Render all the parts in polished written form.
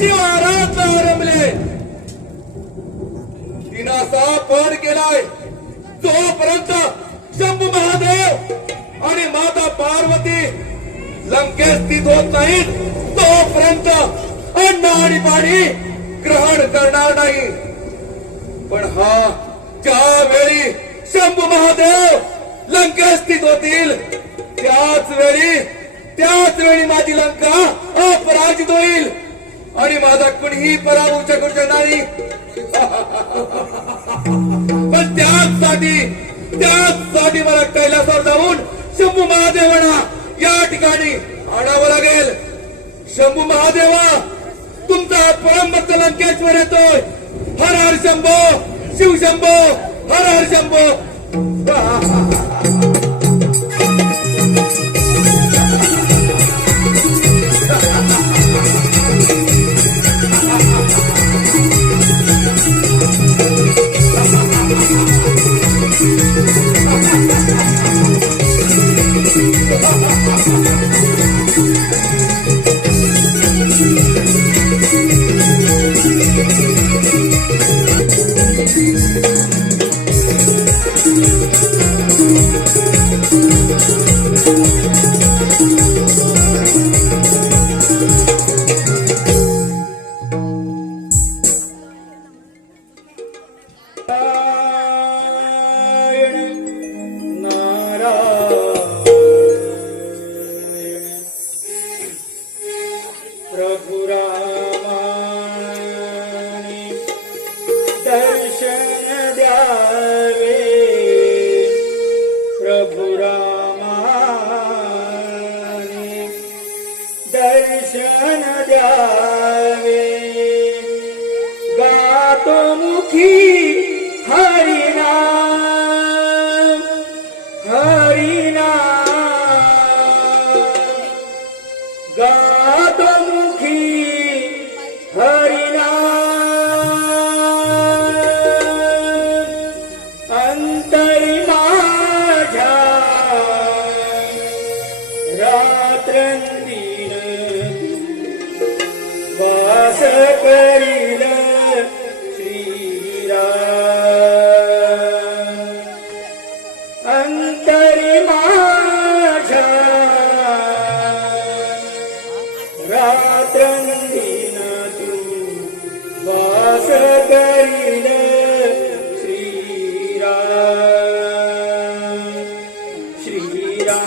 शिवारात रमले. दिनासा पण केलाय. जोपर्यंत शंभू महादेव आणि माता पार्वती लंकेत स्थित होत नाहीत तोपर्यंत अन्न आणि पाणी ग्रहण करणार नाही. पण हा ज्यावेळी शंभू महादेव लंकेत स्थित होतील त्याच वेळी माझी लंका अपराजित होईल आणि माझा कुणीही पराभव करू शकणार नाही. पण त्याचसाठी मला कैलासावर जाऊन शंभू महादेवांना या ठिकाणी आणावं लागेल. शंभू महादेवा, तुमचा परमभक्त लंकेश्वर येतोय. हर हर शंभो, शिव शंभो, हर हर शंभो. दर्शन द्यावे गातो मुखी हरिनाम हरिनाम गातो मुखी हरिनाम अंतरी माझ्या रात्रंदिन वास करील श्रीराम अंतरी माझ्या रात्रंदिन तू वास करील श्रीराम श्रीराम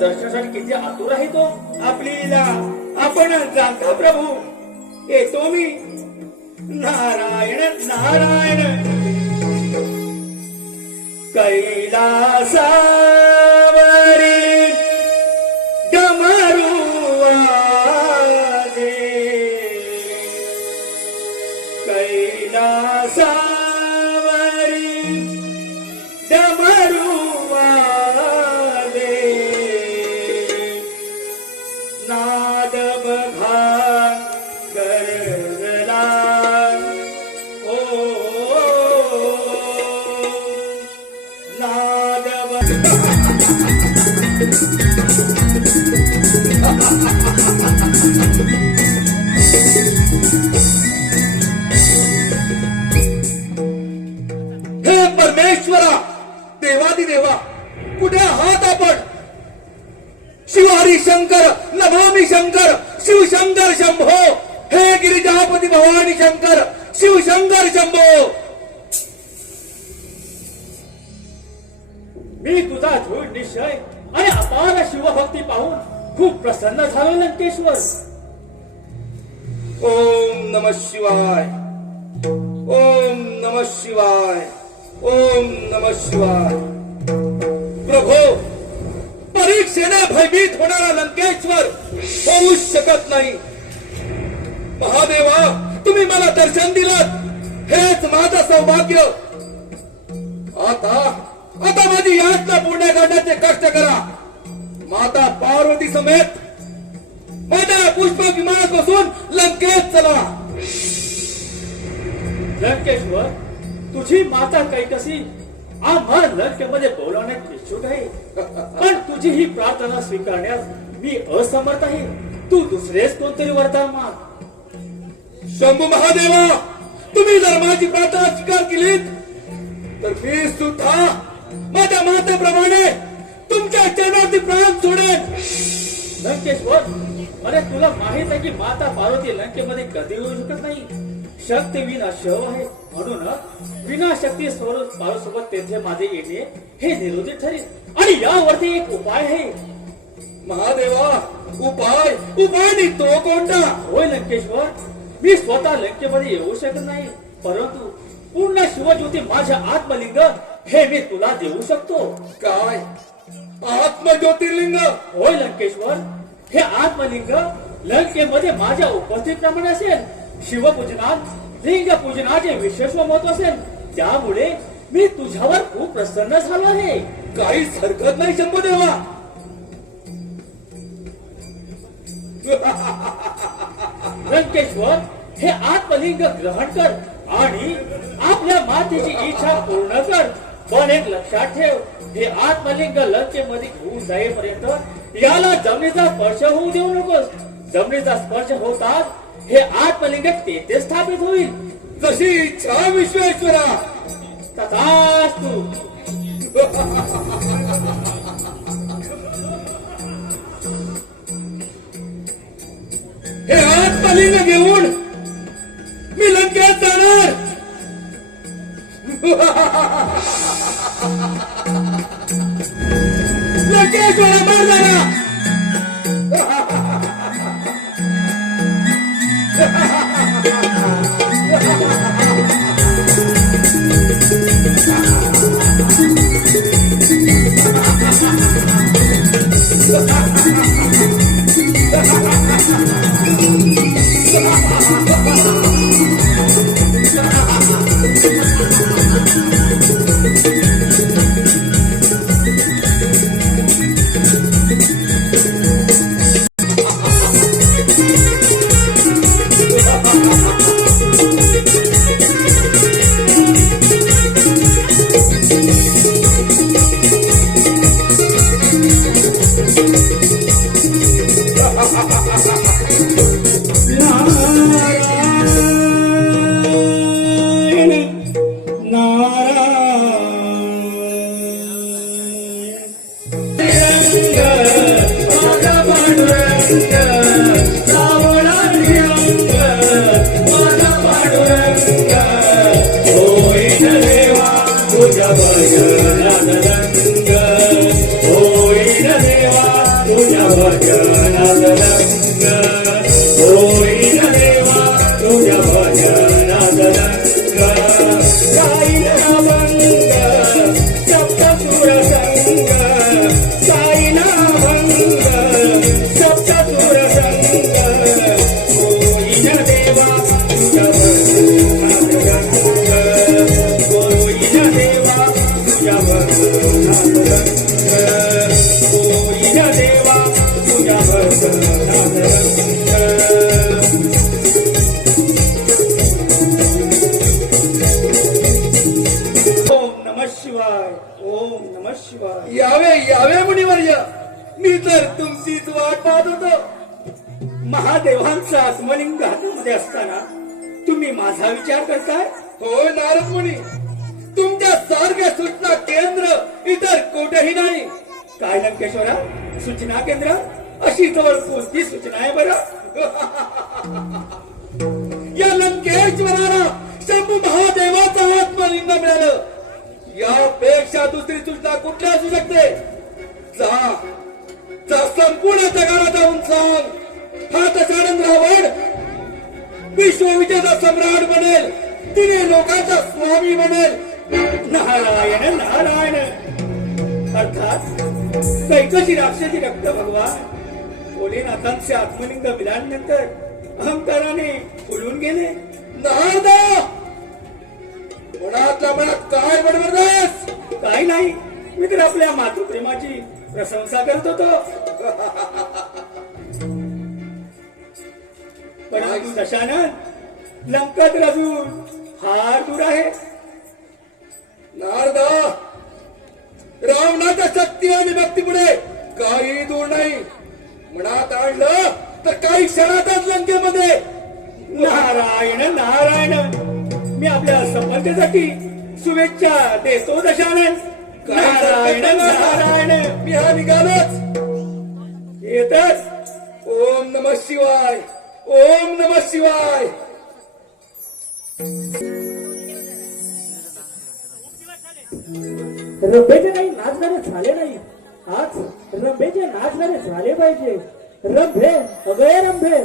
दर्शनासाठी किती आतुर आहे तो. आपली लीला आपण जाणता प्रभू. येतो मी नारायण नारायण कैलासावरी डमरू वाजे कैलासावरी डमरू वाले नाद बघा गरजला ओ नाद हे परमेश्वरा, देवादिदेवा, कुठे आहात आपण? शिवहरी शंकर, नमामि शंकर, शिवशंकर शंभो. हे गिरिजापती भवानी शंकर, शिवशंकर शंभो. मी तुझा दृढ निश्चय आणि अपार शिवभक्ती पाहून खूप प्रसन्न झालो लंकेश्वर. ओम नमः शिवाय, ओम नमः शिवाय, ओम नमः शिवाय. प्रभो, परीक्षेने भयभीत होणारा लंकेश्वर होऊ शकत नाही. महादेवा, तुम्ही मला दर्शन दिलं, हेच माझं सौभाग्य. आता माझी यातना पूर्ण करण्याचे कष्ट करा. माता पार्वती समेत माझ्या पुष्पक विमानात बसून लंकेत चला. लंकेश्वर, तुझी माता कैकसी आम्हा लंकेमध्ये बोलवण्यात इच्छुक आहे, पण तुझी ही प्रार्थना स्वीकारण्यास मी असमर्थ आहे. तू दुसरेच कोणतरी वरदान माग. शंभू महादेवा, तुम्ही जर माझी प्रार्थना स्वीकार केलीत तर मी सुद्धा माझ्या मातेप्रमाणे तुमच्या चरणावरती प्राण सोडेन. लंकेश्वर, अरे तुला माहित आहे की माता पार्वती लंकेमध्ये कधी येऊ शकत नाही. शक्ती विना शव आहे, म्हणून विनाशक्ती स्वरूप पार्वतीसोबत तेथे माझे येणे हे निरोधी ठरेल. आणि यावरती एक उपाय आहे. महादेवा, उपाय निघतो कोणता? होय लंकेश्वर, मी स्वतः लंकेमध्ये येऊ शकत नाही, परंतु पूर्ण शिवज्योती माझ्या आत्मलिंग हे मी तुला देऊ शकतो. काय आत्मज्योतिर्लिंग? होय लंकेश्वर, हे आत्मलिंग लंकेमध्ये माझ्या उपस्थितीप्रमाणे असेल. शिवपूजनात लिंग पूजनाचे विशेष महत्व असेल, त्यामुळे मी तुझ्यावर खूप प्रसन्न झालो आहे. काहीच हरकत नाही शंभूदेवा. लंकेश्वर, हे आत्मलिंग ग्रहण कर आणि आपल्या मातेची इच्छा पूर्ण कर. पण एक लक्षात ठेव, हे आत्मलिंग लंकेमध्ये घेऊन जाईपर्यंत याला जमिनीचा स्पर्श होऊ देऊ नकोस. जमिनीचा स्पर्श होताच हे आत्मलिंग तेथे स्थापित होईल. जशी इच्छा विश्वेश्वरा. तथास्तु. हे आत्मलिंग घेऊन मी लंकेत जाणार. लंकेश्वरा मारणारा. देवा ओम नमः शिवाय. यावे यावे मुनिवर्य, मी तर तुमचीच वाट पाहत होतो. महादेवांचा आत्मलिंग हातामध्ये असताना तुम्ही माझा विचार करताय? होय नारद मुनी, तुमच्या सारख्या सूचना केंद्र इतर कुठेही नाही. काय लंकेश्वरा, सूचना केंद्र अशी जवळ कोणती सूचना आहे बरं? या लंकेश्वराला शंभू महादेवाचा आत्मलिंग मिळालं. यापेक्षा दुसरी सूचना कुठली असू शकते? जा जा, संपूर्ण जगाला जाऊन सांग, हा दशानंद रावण विश्वविजेता सम्राट बनेल, तिने लोकांचा स्वामी बनेल. नारायण नारायण. अर्थात कैकशी राक्षसी रक्त भगवान भोलेनाथांचे आत्मलिंग मिळाल्यानंतर अहंकाराने उडून गेले. नारदा, मनातल्या मनात काय बडबडतोस? काही नाही, मी तर आपल्या मातृप्रेमाची प्रशंसा करत होतो. परंतु दशानन, लंका तर अजून फार दूर आहे. नारदा, रावणाच्या शक्ती आणि भक्तीपुढे काही दूर नाही. मनात आणलं तर काही क्षणातच लंकेमध्ये. नारायण नारायण. मी आपल्या सफलतेसाठी शुभेच्छा देतो दशानन. नारायण नारायण. मी हा निघालोच. येतच. ओम नमः शिवाय, ओम नमः शिवाय. रंभेचे काही नाचणारे झाले नाही. आज रंभेचे नाचणारे झाले पाहिजे. रंभे, अगं रंभे.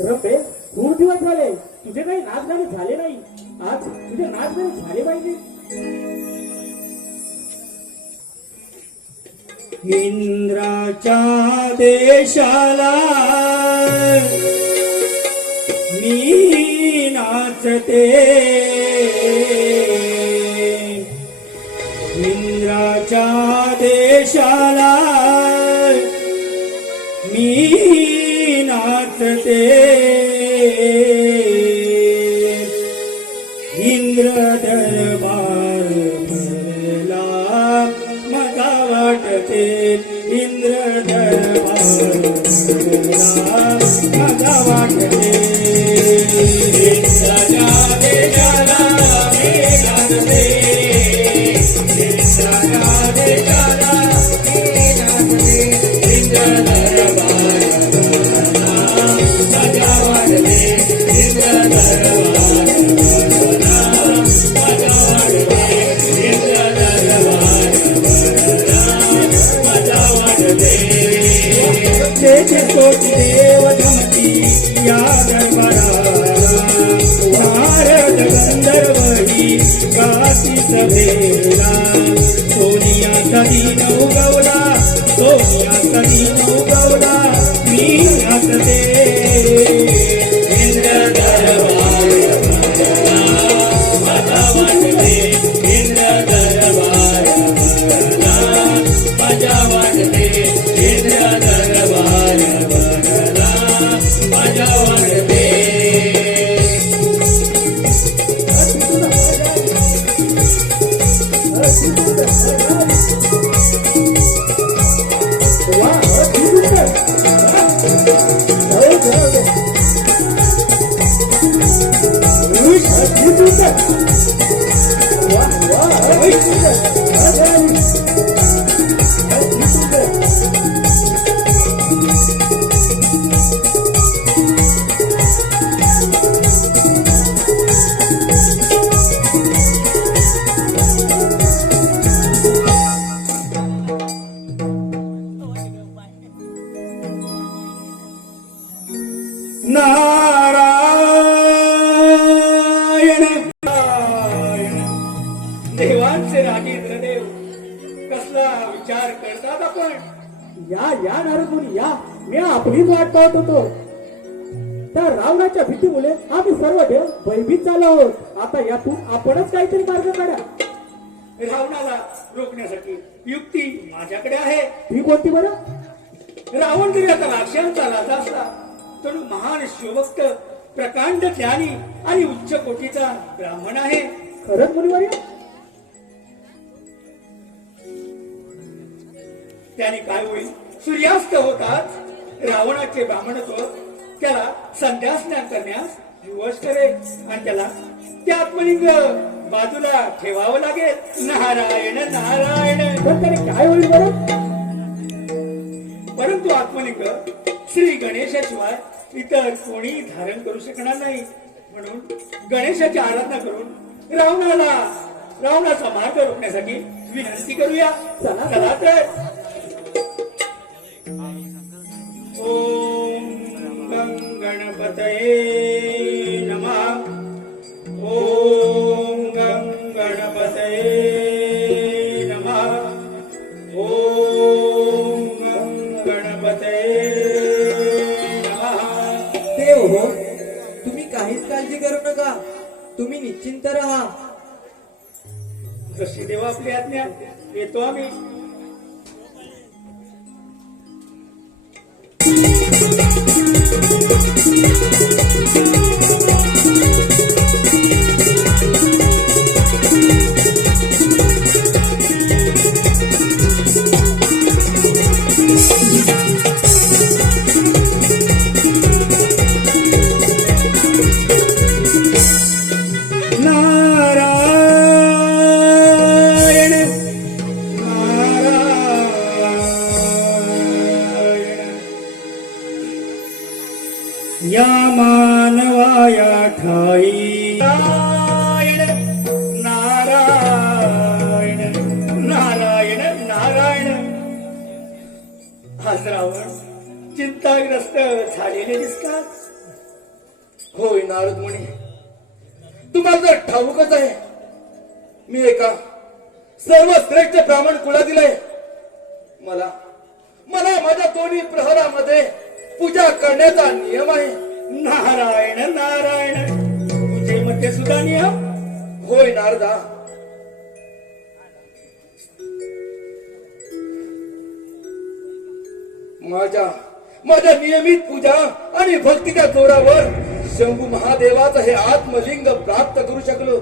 रंभे, खूप दिवस झाले तुझे काही नाचगाणे झाले नाही. आज तुझे नाचगाणे झाले पाहिजे. इंद्राच्या देशाला मी नाचते. इंद्राच्या देशाला मी नाचते. इंद्र दरबार भरला मजा वाटते. इंद्र दरबार भरला मजा वाटते. इंद्राच्या देशाला मी नाचते. इंद्राच्या देशाला मी नाचते. इंद्र दरबार भरला मजा वाटते. इंद्र दरबार भरला मजा वाटते. इंद्र दरबार मजा वाटते. तेथे कोटी देव धमती या दरबारा. भारत गंधर्वही गाती सभेला. सोनिया कधी नवगवला, सोनिया कधी नवगवला. मी नाचते. इंद्र दरबार भरला मजा वाटते. इंद्र दरबार भरला मजा वाटते. इंद्र दरबार भरला मजा वाटते. नारायण आपलीच वाट पाहत होतो. त्या रावणाच्या भीतीमुळे आम्ही सर्व देव भयभीत झालो आहोत. आता यातून आपणच काहीतरी मार्ग काढा. रावणाला रोखण्यासाठी युक्ती माझ्याकडे आहे. ही कोणती बरं? रावण जरी आता राक्षसांचा राजा असला तर महान शिवभक्त, प्रकांड ज्ञानी आणि उच्च कोटीचा ब्राह्मण आहे. खरंच मुनिवर्य? त्याने काय होईल? सूर्यास्त होताच रावणाचे ब्राह्मणत्व त्याला संध्या स्नान करण्यास विवश करेल आणि त्याला ते आत्मलिंग बाजूला ठेवावं लागेल. नारायण नारायण. पण त्याने काय होईल बरं? परंतु आत्मलिंग श्री गणेशाशिवाय इतर कोणी धारण करू शकणार नाही. म्हणून गणेशाची आराधना करून रावणाचा मार्ग रोखण्यासाठी विनंती करूया. चला. चला तर. ओम गं गणपतये नमः. ओम गं गणपतये नमः. ओम गं गणपतये नमः. देव हो, तुम्ही काहीच काळजी करू नका. तुम्ही निश्चिंत राहा. जशी देव आपली आज्ञा. येतो आम्ही. नारायण नारायण. या मानवाया ठाई नारायण नारायण नारायण नारायण. आज रावण चिंताग्रस्त झालेले दिसतात. होय नारद मुनी, तुम्हाला तर ठाऊकच आहे, मी एका सर्वश्रेष्ठ ब्राह्मण कुळातील आहे. मला माझ्या दोन्ही प्रहरामध्ये पूजा करण्याचा नियम आहे. नारायण नारायण. पूजेमध्ये सुद्धा नियम? होय नारदा. माझ्या नियमित पूजा आणि भक्तीच्या जोरावर शंभू महादेवाचं हे आत्मलिंग प्राप्त करू शकलो.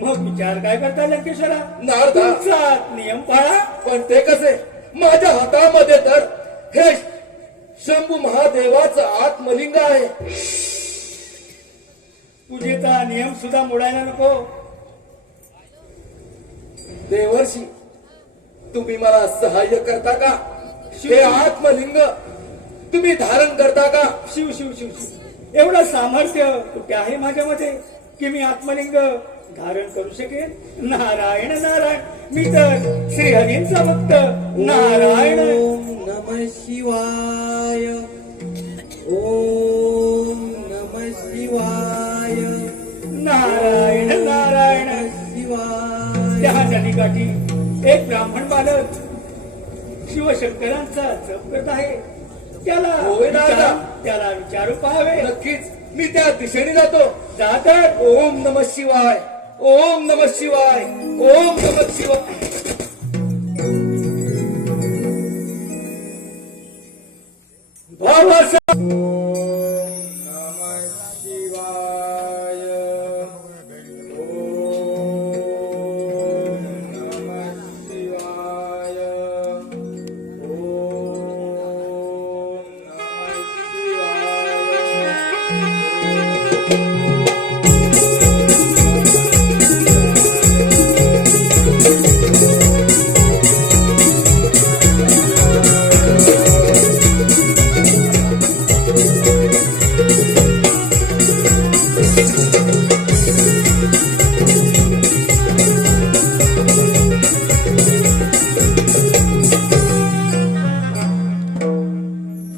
मग विचार काय करता लंकेश्वरा? नारदा. तुमचा नियम पाळा. पण ते कसे? माझ्या हातामध्ये तर हे शंभू महादेवाचं आत्मलिंग आहे. पूजेचा नियम सुद्धा मोडायला नको. देवर्षी, तुम्ही मला सहाय्य करता का? हे आत्मलिंग तुम्ही धारण करता का? शिव शिव शिव शिव. एवढं सामर्थ्य कुठे आहे माझ्यामध्ये की मी आत्मलिंग धारण करू शकेन? नारायण नारायण. मी तर श्रीहरींचा भक्त. नारायण. ओम नमः शिवाय. ओम नमः शिवाय. नारायण नारायण. शिवाय. त्या नदीकाठी एक ब्राह्मण बालक शिवशंकरांचा जप करत आहे. होय दादा. त्याला विचारू पाहावे. नक्कीच मी त्या दिशेने जातो. जातर. ओम नमः शिवाय. ओम नमः शिवाय. ओम नमः शिवाय. भावासा.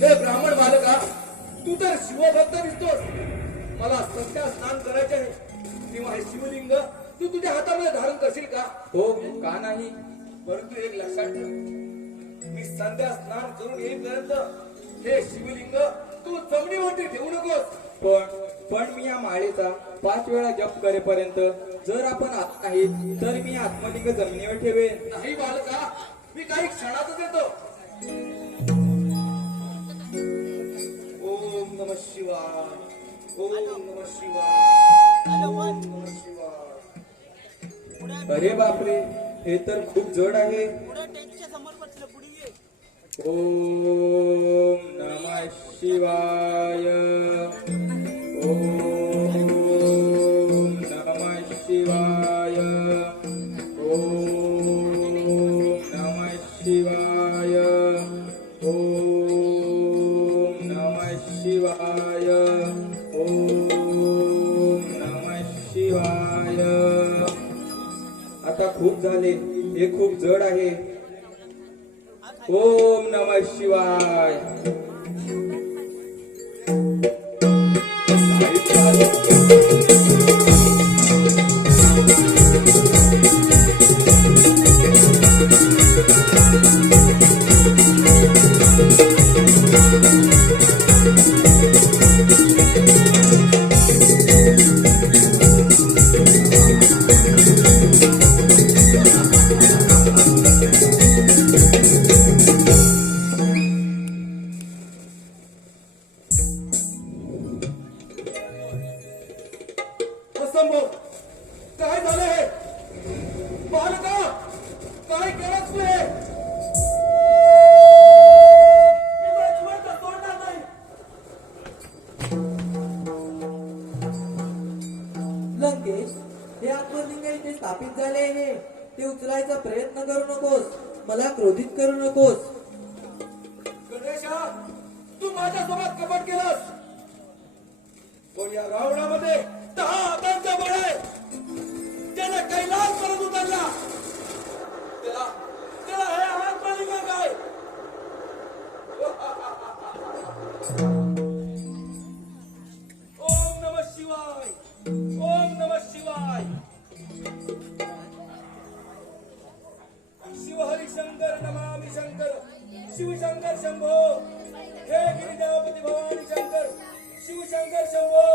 हे ब्राह्मण बालका, तू तर शिवभक्त दिसतोस. मला सध्या स्नान करायचे आहे. तेव्हा हे शिवलिंग तू तुझ्या हातामध्ये धारण करशील का? हो, का नाही? परंतु एक लक्षात ठेव, मी संध्या स्नान करून येईपर्यंत हे शिवलिंग तू जमिनीवरती ठेवू नकोस. पण मी या माळेचा 5 वेळा जप करेपर्यंत जर आपण आत नाही तर मी आत्मलिंग जमिनीवर ठेवेन. नाही बालका, मी काही क्षणातच येतो. ओम नमः शिवाय, ओम नमः शिवाय, ओम नमः शिवाय. अरे बापरे, हे तर खूप जड आहे. ओम नमः शिवाय, ओम नमः शिवाय, ओम नमः शिवाय, ओम नमः शिवाय, ओम नमः शिवाय. आता खूप झाले, हे खूप जड आहे. ओम नमः शिवाय. असंभव, काय झालं हे? बालका, काय केलंस तू हे? मी तुला जिवंत सोडणार नाही. लंकेश, हे आत्मलिंग इथे स्थापित झाले आहे, ते उचलायचा प्रयत्न करू नकोस. मला क्रोधित करू नकोस. गणेशा, तू माझ्यासोबत कपट केलंस. पण या रावणामध्ये 10 हातांचा बळ आहे. त्याने कैलास परत उतरला. त्याला त्याला हे हात मालिका काय? ओम नमः शिवाय, ओम नमः शिवाय. शिव हरी शंकर नमामि शंकर, शिव शंकर शंभो. हे गिरिजापती भवानी शंकर, शिव शंकर शंभो.